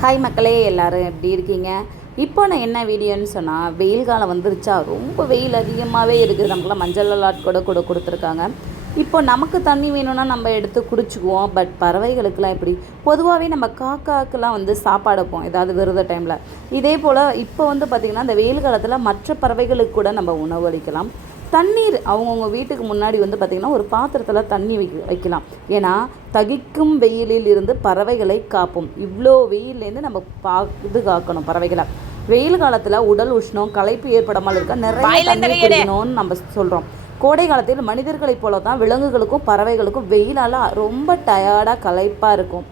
Hi மக்களே, எல்லோரும் எப்படி இருக்கீங்க? இப்போ நான் என்ன வீடியோன்னு சொன்னால், வெயில் காலம் வந்துருச்சா, ரொம்ப வெயில் அதிகமாகவே இருக்குது. நமக்குலாம் மஞ்சள் அலாட் கூட கொடுத்துருக்காங்க. இப்போ நமக்கு தண்ணி வேணும்னா நம்ம எடுத்து குடிச்சுக்குவோம். பட் பறவைகளுக்கெல்லாம் எப்படி? பொதுவாகவே நம்ம காக்காக்கெல்லாம் சாப்பாடு வைப்போம் ஏதாவது விரத டைமில். இதே போல் இப்போ பார்த்திங்கன்னா இந்த வெயில் காலத்தில் மற்ற பறவைகளுக்கு கூட நம்ம உணவு அளிக்கலாம். தண்ணீர் அவங்கவுங்க வீட்டுக்கு முன்னாடி பார்த்திங்கன்னா ஒரு பாத்திரத்தில் தண்ணி வைக்கலாம். ஏன்னா தகிக்கும் வெயிலில் இருந்து பறவைகளை காப்போம். இவ்வளோ வெயிலேருந்து நம்ம பாதுகாக்கணும் பறவைகளை. வெயில் காலத்தில் உடல் உஷ்ணம் களைப்பு ஏற்படாமல் இருக்க நிறைய தண்ணி குடிக்கணும்னு நம்ம சொல்கிறோம். கோடை காலத்தில் மனிதர்களைப் போல தான் விலங்குகளுக்கும் பறவைகளுக்கும் வெயிலால் ரொம்ப டயர்டாக களைப்பாக இருக்கும்.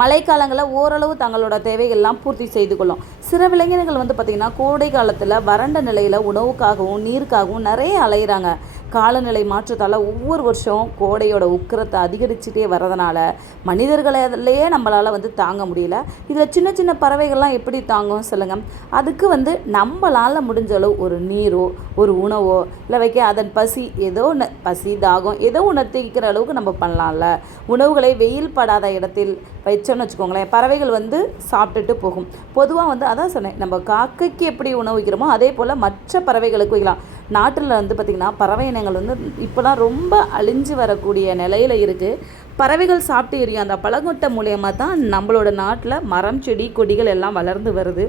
மழைக்காலங்களில் ஓரளவு தங்களோட தேவைகள்லாம் பூர்த்தி செய்து கொள்ளும். சில விலங்கினங்கள் பார்த்திங்கன்னா கோடை காலத்தில் வறண்ட நிலையில் உணவுக்காகவும் நீருக்காகவும் நிறைய அலைகிறாங்க. காலநிலை மாற்றத்தால் ஒவ்வொரு வருஷம் கோடையோட உக்கிரத்தை அதிகரிச்சுட்டே வர்றதுனால மனிதர்களையே நம்மளால் தாங்க முடியல. இதில் சின்ன சின்ன பறவைகள்லாம் எப்படி தாங்கும் சொல்லுங்கள்? அதுக்கு நம்மளால் முடிஞ்ச அளவு ஒரு நீரோ ஒரு உணவோ இல்லை வைக்க அதன் பசி தாகம் ஏதோ உணர்த்திக்கிற அளவுக்கு நம்ம பண்ணலாம்ல. உணவுகளை வெயில் படாத இடத்தில் வச்சோன்னு வச்சுக்கோங்களேன், பறவைகள் சாப்பிட்டுட்டு போகும். பொதுவாக அதான் சொன்னேன், நம்ம காக்கைக்கு எப்படி உணவு வைக்கிறோமோ அதே போல் மற்ற பறவைகளுக்கு வைக்கலாம். நாட்டில் பார்த்திங்கன்னா பறவை இனங்கள் இப்போலாம் ரொம்ப அழிஞ்சு வரக்கூடிய நிலையில் இருக்குது. பறவைகள் சாப்பிட்டு எரியும் அந்த பழங்கொட்டை மூலியமாக தான் நம்மளோட நாட்டில் மரம் செடி கொடிகள் எல்லாம் வளர்ந்து வருது.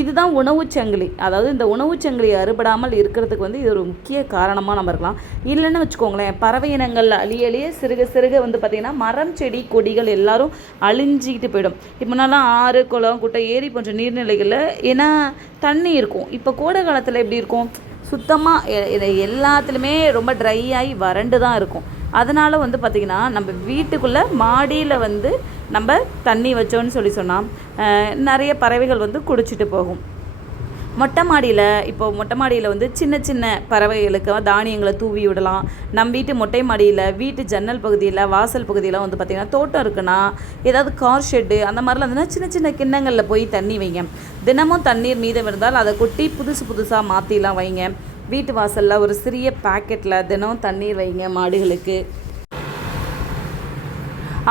இதுதான் உணவுச்சங்கிலி. அதாவது இந்த உணவுச்சங்கிலி அறுபடாமல் இருக்கிறதுக்கு இது ஒரு முக்கிய காரணமாக நம்ம இருக்கலாம். இல்லைன்னு வச்சுக்கோங்களேன், பறவை இனங்கள் அழிய சிறுக பார்த்திங்கன்னா மரம் செடி கொடிகள் எல்லாரும் அழிஞ்சிக்கிட்டு போயிடும். இப்போனாலாம் ஆறு குளம் குட்டை ஏரி போன்ற நீர்நிலைகளில் ஏன்னா தண்ணி இருக்கும். இப்போ கோடை காலத்தில் எப்படி இருக்கும்? சுத்தமாக எல்லாத்துலேயுமே ரொம்ப ட்ரை ஆகி வறண்டு தான் இருக்கும். அதனால் பார்த்திங்கன்னா நம்ம வீட்டுக்குள்ளே மாடியில் நம்ம தண்ணி வச்சோன்னு சொன்னால் நிறைய பறவைகள் குடிச்சிட்டு போகும். மொட்டை மாடியில் சின்ன சின்ன பறவைகளுக்கு தானியங்களை தூவி விடலாம். நம்ம வீட்டு மொட்டை மாடியில் வீட்டு ஜன்னல் பகுதியில் வாசல் பகுதியில் பார்த்திங்கன்னா தோட்டம் இருக்குன்னா ஏதாவது கார் ஷெட்டு அந்த மாதிரிலாம் இருந்ததுன்னா சின்ன சின்ன கிண்ணங்களில் போய் தண்ணி வைங்க. தினமும் தண்ணீர் மீதம் இருந்தால் அதை கொட்டி புதுசாக மாற்றிலாம் வைங்க. வீட்டு வாசலில் ஒரு சிறிய பாக்கெட்டில் தினம் தண்ணீர் வைங்க மாடுகளுக்கு.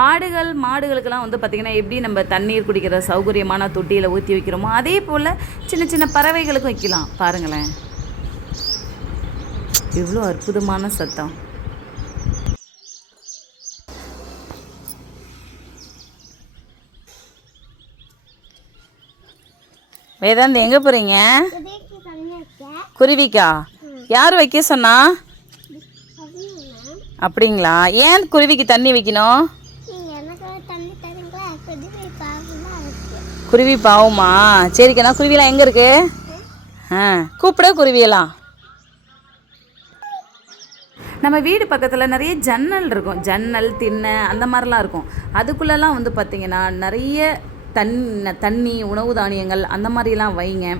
ஆடுகள் மாடுகளுக்கெல்லாம் பார்த்திங்கன்னா எப்படி நம்ம தண்ணீர் குடிக்கிற சௌகரியமான தொட்டியில் ஊற்றி வைக்கிறோமோ அதே போல் சின்ன சின்ன பறவைகளுக்கும் வைக்கலாம். பாருங்களேன், இவ்வளோ அற்புதமான சத்தம். வேதாந்த் எங்கே போகிறீங்க? குருவிக்கா? யார் வைக்க சொன்னா? அப்படிங்களா? ஏன் குருவிக்கு தண்ணி வைக்கணும்? குருவி பாவமா? சரிக்கண்ணா. குருவிலாம் எங்கே இருக்கு? கூப்பிட குருவியெல்லாம். நம்ம வீடு பக்கத்தில் நிறைய ஜன்னல் இருக்கும். ஜன்னல் திண்ணை அந்த மாதிரிலாம் இருக்கும். அதுக்குள்ளெல்லாம் பார்த்திங்கன்னா நிறைய தண்ணி உணவு தானியங்கள் அந்த மாதிரிலாம் வைங்க.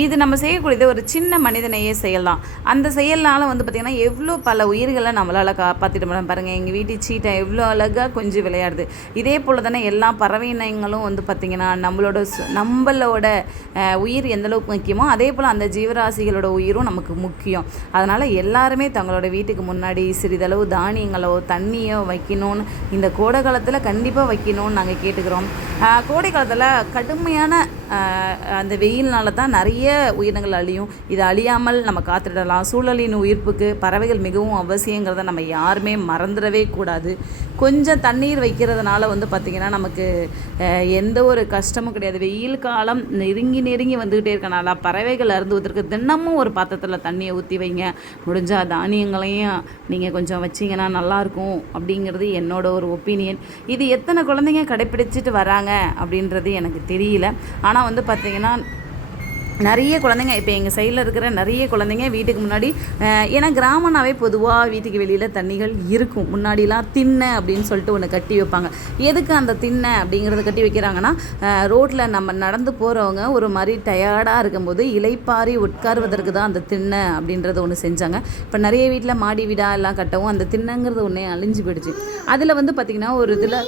இது நம்ம செய்யக்கூடியது ஒரு சின்ன மனிதனையே செய்யலாம். அந்த செயலால் பார்த்திங்கன்னா எவ்வளோ பல உயிர்களை நம்மளால் காப்பாற்றிட்டு முடியும். பாருங்கள், எங்கள் வீட்டு சீட்டை எவ்வளோ அழகாக கொஞ்சம் விளையாடுது. இதே போல் தானே எல்லா பறவை இனங்களும் பார்த்திங்கன்னா நம்மளோட உயிர் எந்தளவுக்கு முக்கியமோ அதே போல் அந்த ஜீவராசிகளோட உயிரும் நமக்கு முக்கியம். அதனால் எல்லாருமே தங்களோட வீட்டுக்கு முன்னாடி சிறிதளவு தானியங்களோ தண்ணியோ வைக்கணும்னு இந்த கோடை காலத்தில் கண்டிப்பாக வைக்கணும்னு நாங்கள் கேட்டுக்கிறோம். கோடை காலத்தில் கடுமையான அந்த வெயில்னால தான் நிறைய உயிரினங்கள் அழியும். இது அழியாமல் நம்ம காத்துடலாம். சூழலின் உயிர்ப்புக்கு பறவைகள் மிகவும் அவசியங்கிறத நம்ம யாருமே மறந்துடவே கூடாது. கொஞ்சம் தண்ணீர் வைக்கிறதுனால பார்த்திங்கன்னா நமக்கு எந்த ஒரு கஷ்டமும் கிடையாது. வெயில் காலம் நெருங்கி வந்துக்கிட்டே இருக்கனால பறவைகள் அருந்துவதற்கு தினமும் ஒரு பாத்திரத்தில் தண்ணியை ஊற்றி வைங்க. முடிஞ்சால் தானியங்களையும் நீங்கள் கொஞ்சம் வச்சிங்கன்னா நல்லாயிருக்கும் அப்படிங்கிறது என்னோட ஒரு ஒப்பீனியன். இது எத்தனை குழந்தைங்க கடைப்பிடிச்சிட்டு வராங்க அப்படின்றது எனக்கு தெரியல. ஆனால் பார்த்திங்கன்னா நிறைய குழந்தைங்க இப்போ எங்கள் சைடில் இருக்கிற நிறைய குழந்தைங்க வீட்டுக்கு முன்னாடி, ஏன்னா கிராமனாவே பொதுவாக வீட்டுக்கு வெளியில் தண்ணிகள் இருக்கும். முன்னாடிலாம் திண்ணை அப்படின்னு சொல்லிட்டு ஒன்று கட்டி வைப்பாங்க. எதுக்கு அந்த திண்ணை அப்படிங்கிறத கட்டி வைக்கிறாங்கன்னா, ரோட்டில் நம்ம நடந்து போகிறவங்க ஒரு மாதிரி டயர்டாக இருக்கும்போது இலைப்பாரி உட்காருவதற்கு தான் அந்த திண்ணை அப்படின்றத ஒன்று செஞ்சாங்க. இப்போ நிறைய வீட்டில் மாடி வீடாக எல்லாம் கட்டவும் அந்த திண்ணைங்கிறது ஒன்றே அழிஞ்சு போயிடுச்சு. அதில் பார்த்திங்கன்னா ஒரு இதில்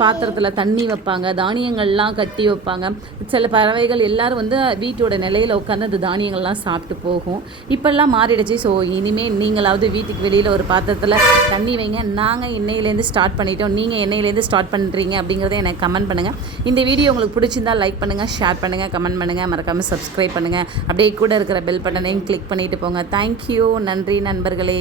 பாத்திரத்தில் தண்ணி வைப்பாங்க, தானியங்கள்லாம் கட்டி வைப்பாங்க. சில பறவைகள் எல்லோரும் வந்து வீட்டோட நிலையில் உட்காந்து அந்த தானியங்கள்லாம் சாப்பிட்டு போகும். இப்போல்லாம் மாறிடுச்சு. ஸோ இனிமேல் நீங்களாவது வீட்டுக்கு வெளியில் ஒரு பாத்திரத்தில் தண்ணி வைங்க. நாங்கள் இன்னையிலேருந்து ஸ்டார்ட் பண்ணிட்டோம், நீங்கள் என்னையிலேருந்து ஸ்டார்ட் பண்ணுறீங்க அப்படிங்கிறத எனக்கு கமெண்ட் பண்ணுங்கள். இந்த வீடியோ உங்களுக்கு பிடிச்சிருந்தால் லைக் பண்ணுங்கள், ஷேர் பண்ணுங்கள், கமெண்ட் பண்ணுங்கள், மறக்காமல் சப்ஸ்கிரைப் பண்ணுங்கள். அப்படியே கூட இருக்கிற பெல் பட்டனையும் கிளிக் பண்ணிவிட்டு போங்க. தேங்க்யூ. நன்றி நண்பர்களே.